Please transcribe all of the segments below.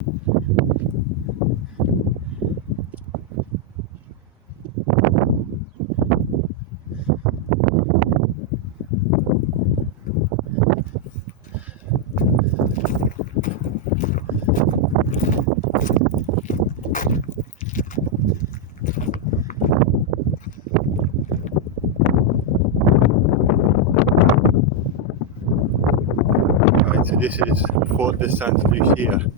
Right, so this is Fort de Santa Lucia.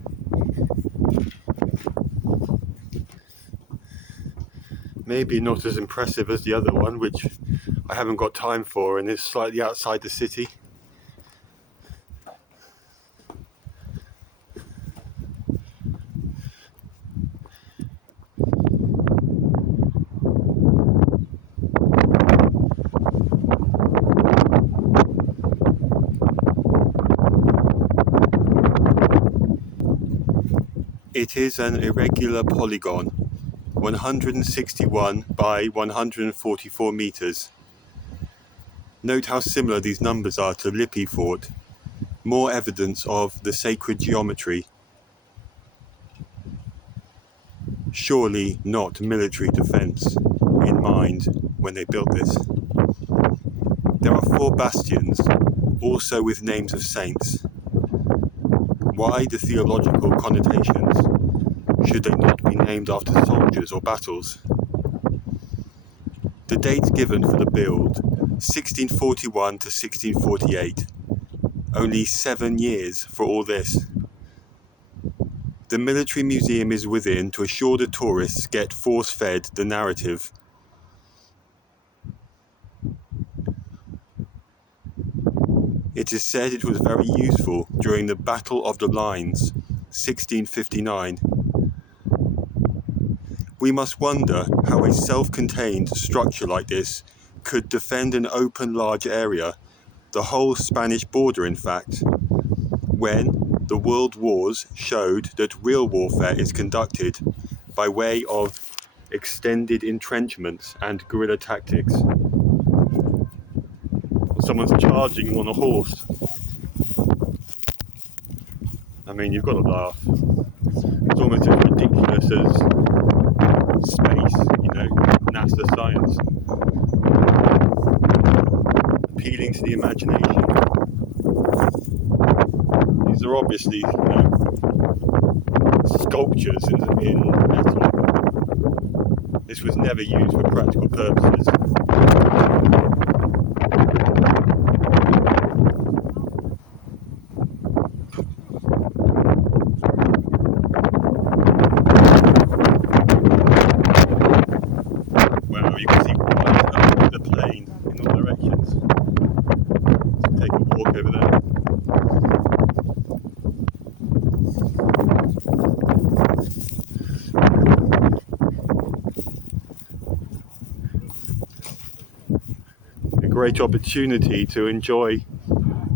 Maybe not as impressive as the other one, which I haven't got time for and is slightly outside the city. It is an irregular polygon, 161 by 144 meters. Note how similar these numbers are to Lippi Fort, more evidence of the sacred geometry. Surely not military defense in mind when they built this. There are 4 bastions, also with names of saints. Why the theological connotations? Should they not be named after soldiers or battles? The dates given for the build, 1641 to 1648. Only 7 years for all this. The military museum is within to assure the tourists get force-fed the narrative. It is said it was very useful during the Battle of the Lines, 1659. We must wonder how a self-contained structure like this could defend an open large area, the whole Spanish border in fact, when the world wars showed that real warfare is conducted by way of extended entrenchments and guerrilla tactics. Someone's charging on a horse. I mean, you've got to laugh. It's almost as ridiculous as space, NASA science. Appealing to the imagination. These are obviously, sculptures in metal. This was never used for practical purposes. Wow, you can see right up the plain in all directions. Let's take a walk over there. A great opportunity to enjoy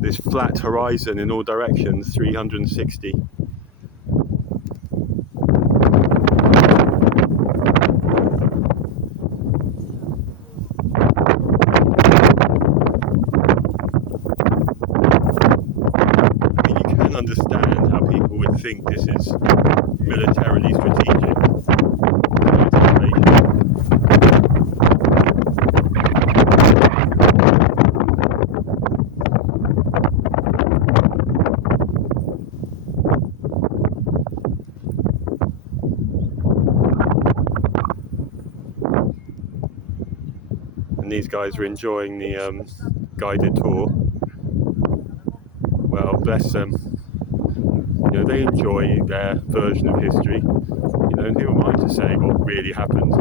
this flat horizon in all directions, 360. Understand how people would think this is militarily strategic. And these guys are enjoying the guided tour. Well, bless them. They enjoy their version of history, and who am I to say what really happened?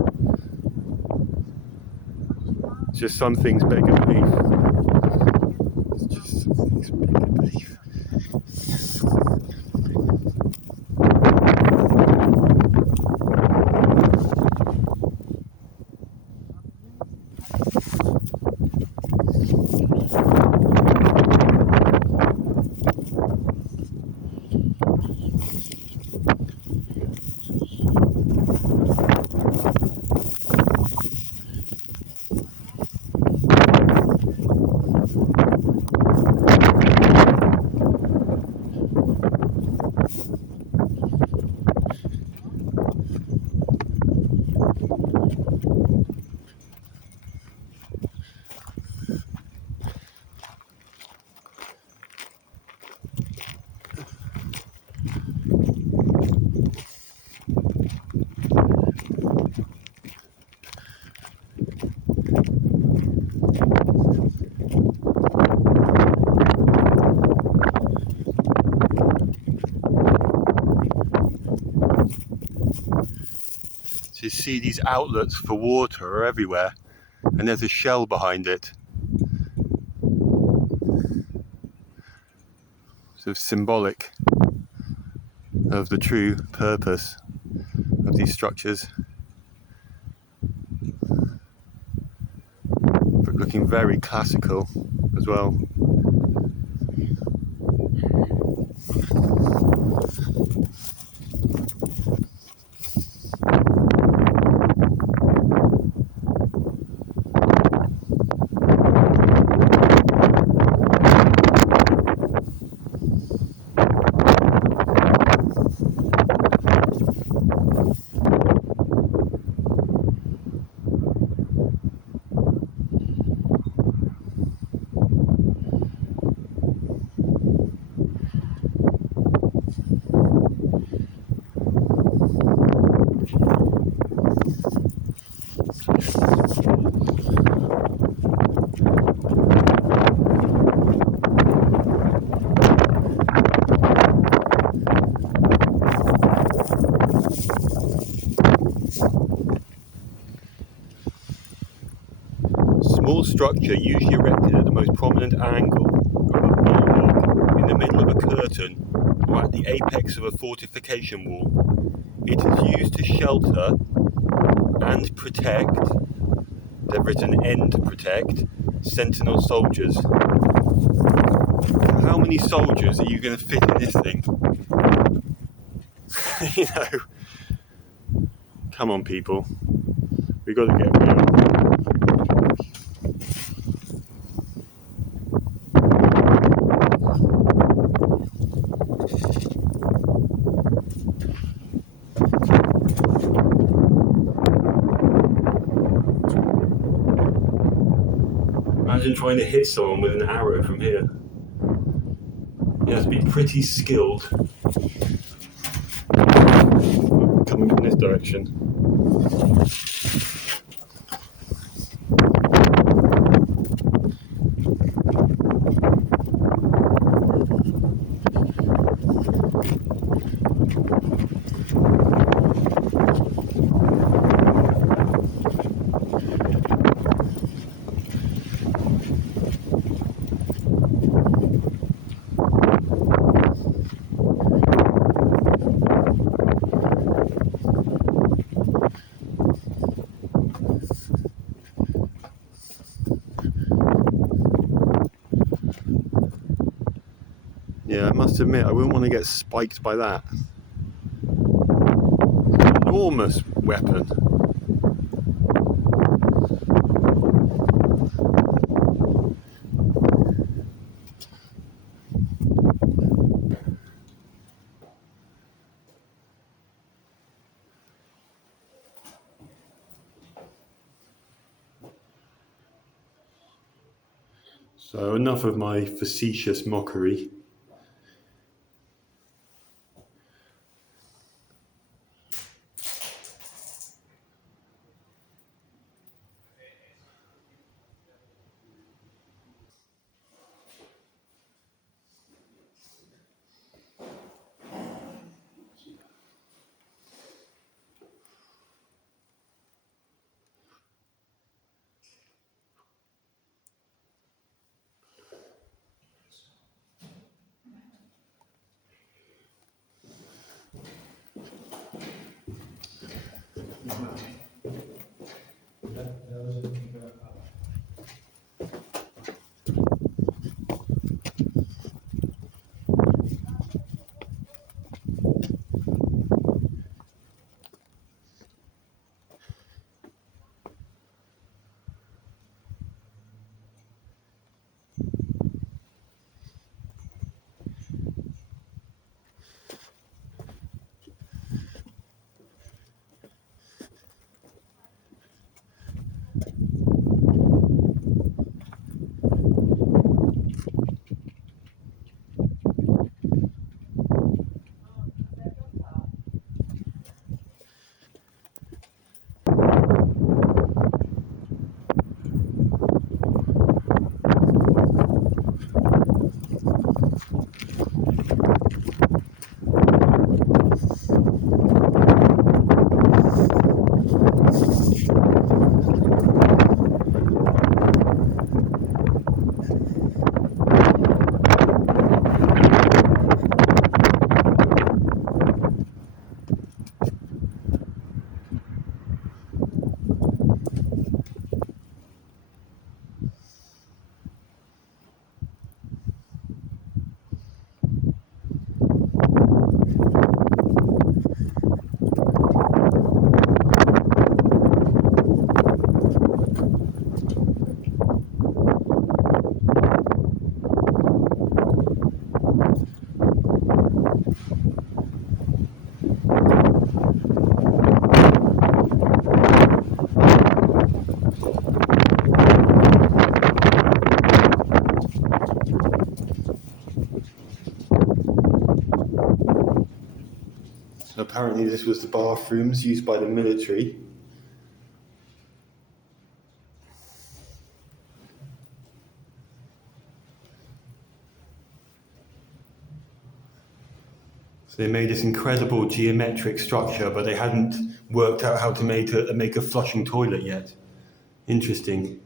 It's just some things beg belief. It's just some things beg belief. So you see these outlets for water are everywhere, and there's a shell behind it. Sort of symbolic of the true purpose of these structures. But looking very classical as well. Small structure usually erected at the most prominent angle of a bulwark in the middle of a curtain or at the apex of a fortification wall. It is used to shelter and protect, they've written and protect, sentinel soldiers. How many soldiers are you going to fit in this thing? You know, come on people, we've got to get real. Imagine trying to hit someone with an arrow from here. You have to be pretty skilled. Coming from this direction. Yeah, I must admit, I wouldn't want to get spiked by that. Enormous weapon. So enough of my facetious mockery. Apparently this was the bathrooms used by the military. So they made this incredible geometric structure, but they hadn't worked out how to make a flushing toilet yet. Interesting.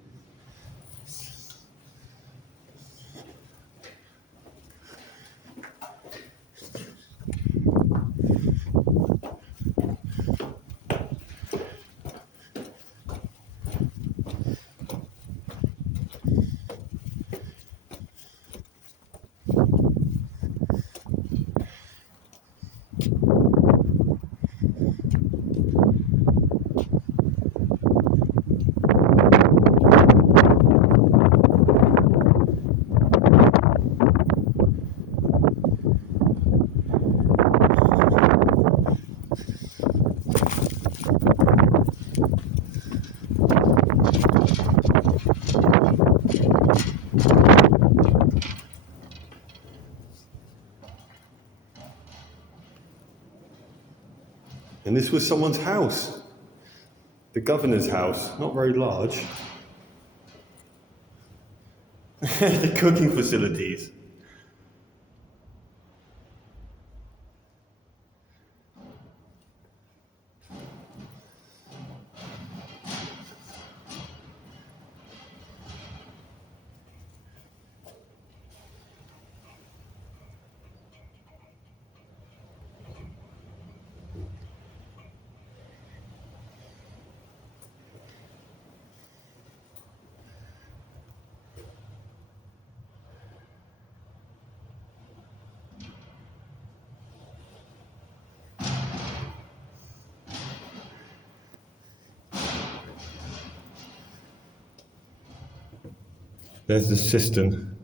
And this was someone's house. The governor's house, not very large. The cooking facilities. There's the cistern.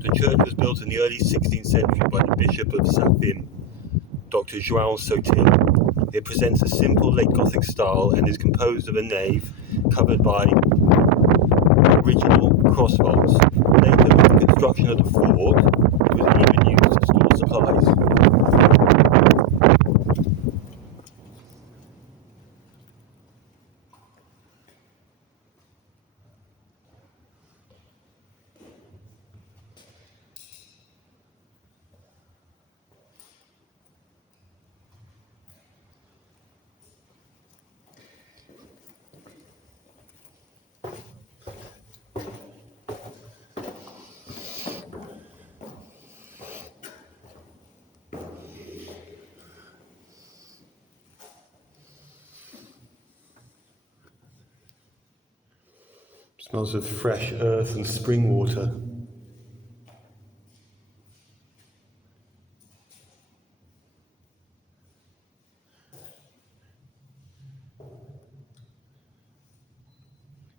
The church was built in the early 16th century by the Bishop of Safin, Dr. João Sotil. It presents a simple late Gothic style and is composed of a nave covered by original cross vaults. Later, with the construction of the fort, it was even used to store supplies. Smells of fresh earth and spring water.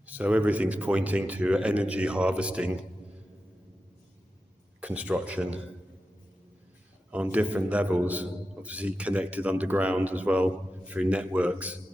So everything's pointing to energy harvesting construction on different levels, obviously connected underground as well through networks.